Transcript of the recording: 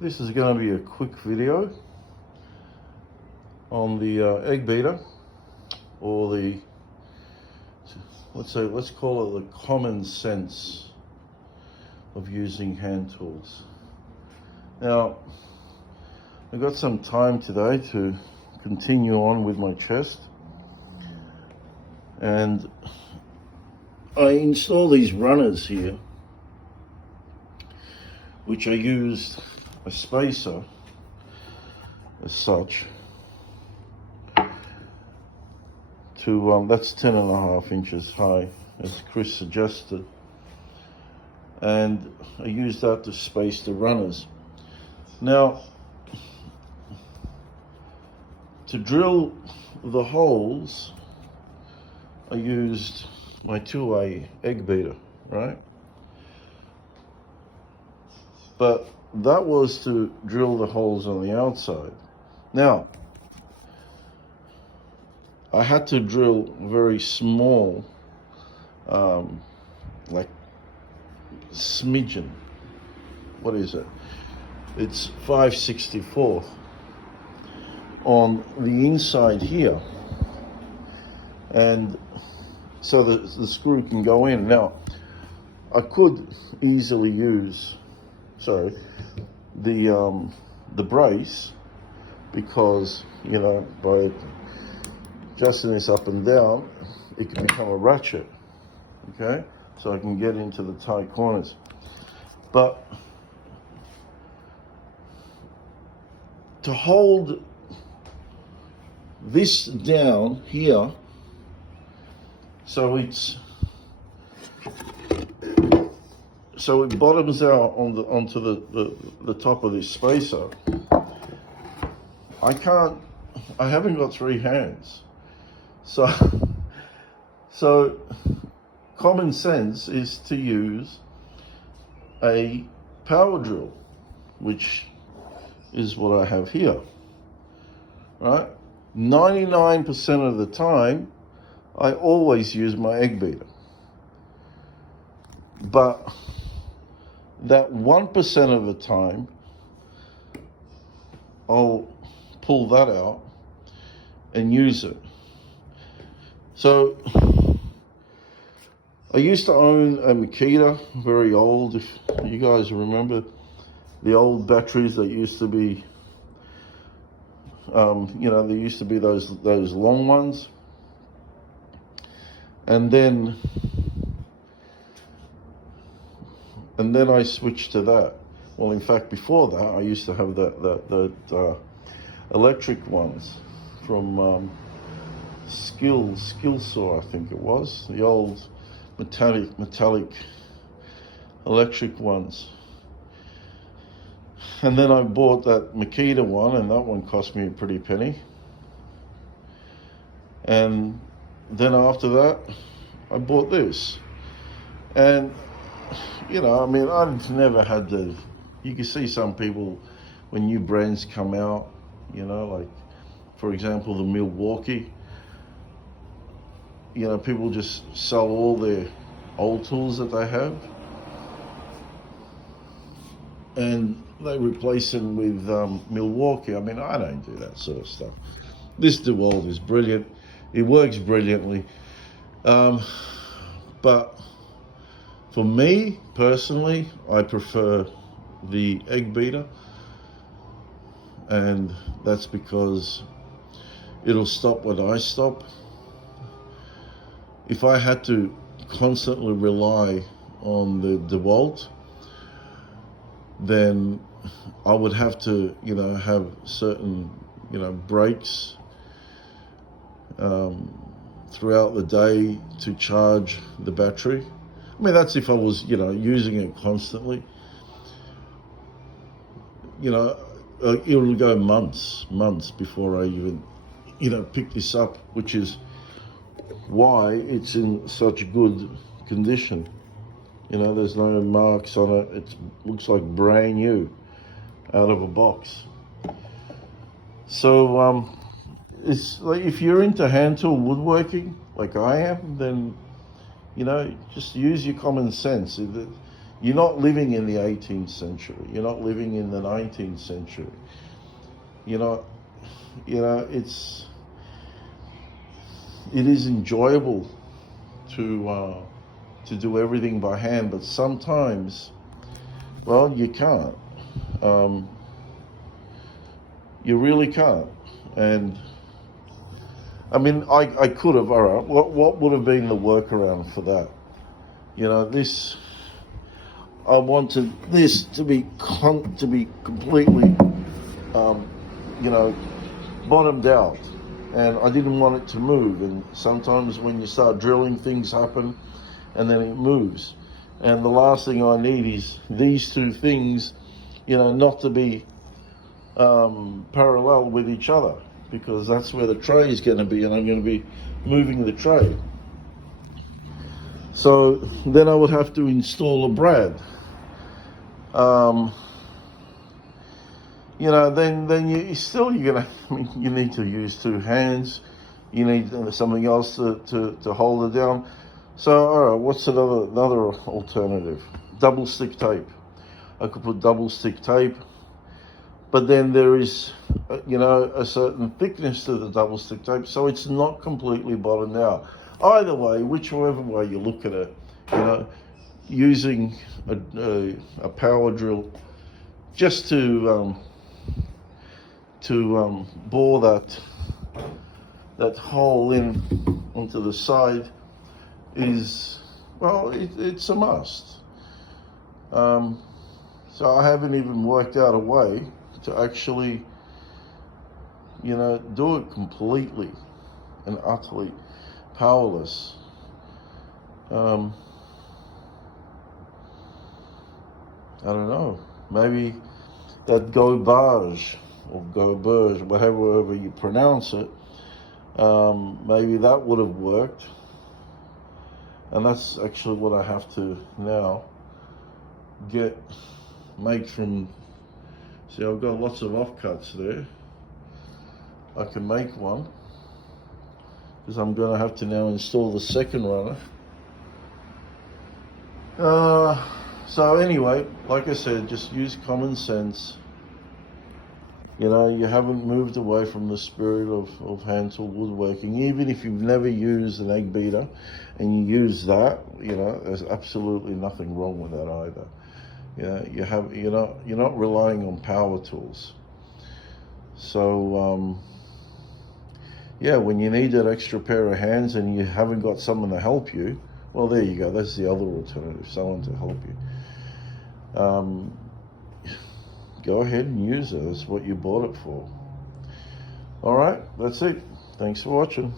This is going to be a quick video on the egg beater, or the, let's call it the common sense of using hand tools. Now, I've got some time today to continue on with my chest, and I install these runners here, which I used a spacer as such to that's 10.5 inches high, as Chris suggested, and I used that to space the runners. Now, to drill the holes, I used my 2A egg beater, right? But that was to drill the holes on the outside. Now, I had to drill very small, like smidgen. What is it? It's 5/64 on the inside here, and so the screw can go in. Now, I could easily use the brace, because by adjusting this up and down, it can become a ratchet. Okay, so I can get into the tight corners. But to hold this down here, so it bottoms out onto the top of this spacer. I haven't got 3 hands, so common sense is to use a power drill, which is what I have here, right? 99% of the time, I always use my egg beater, but that 1% of the time, I'll pull that out and use it. So I used to own a Makita, very old, if you guys remember the old batteries that used to be, there used to be those long ones. And then I switched to that. Well, in fact, before that, I used to have the electric ones from Skillsaw, I think it was, the old metallic electric ones. And then I bought that Makita one, and that one cost me a pretty penny. And then after that, I bought this. And I've never had you can see some people, when new brands come out, like, for example, the Milwaukee, people just sell all their old tools that they have, and they replace them with Milwaukee. I don't do that sort of stuff. This DeWalt is brilliant. It works brilliantly. But for me, personally, I prefer the egg beater. And that's because it'll stop when I stop. If I had to constantly rely on the DeWalt, then I would have to, have certain, breaks throughout the day to charge the battery. That's if I was, using it constantly. It will go months before I even, pick this up, which is why it's in such good condition. There's no marks on it. It looks like brand new out of a box. So it's like, if you're into hand tool woodworking like I am, then just use your common sense. You're not living in the 18th century. You're not living in the 19th century. You're not, it is enjoyable to do everything by hand, but sometimes, well, you can't. You really can't. And I mean, I could have. All right. What would have been the workaround for that? I wanted this to be completely, bottomed out, and I didn't want it to move. And sometimes when you start drilling, things happen, and then it moves. And the last thing I need is these two things, not to be parallel with each other, because that's where the tray is going to be, and I'm going to be moving the tray. So then I would have to install a brad. Then you need to use two hands. You need something else to hold it down. So, all right, what's another alternative? Double stick tape. I could put double stick tape, but then there is, a certain thickness to the double stick tape, so it's not completely bottomed out. Either way, whichever way you look at it, using a power drill just to bore that hole into the side is, well, it's a must. So I haven't even worked out a way to actually, do it completely and utterly powerless. I don't know, maybe that gobage or gobage, whatever you pronounce it, maybe that would have worked. And that's actually what I have to now make from, see, I've got lots of offcuts there. I can make one, because I'm going to have to now install the second runner. So anyway, like I said, just use common sense. You haven't moved away from the spirit of hand tool woodworking. Even if you've never used an egg beater and you use that, there's absolutely nothing wrong with that either. You're not relying on power tools. So when you need that extra pair of hands and you haven't got someone to help you, well, there you go. That's the other alternative, someone to help you. Go ahead and use it. That's what you bought it for. All right, that's it. Thanks for watching.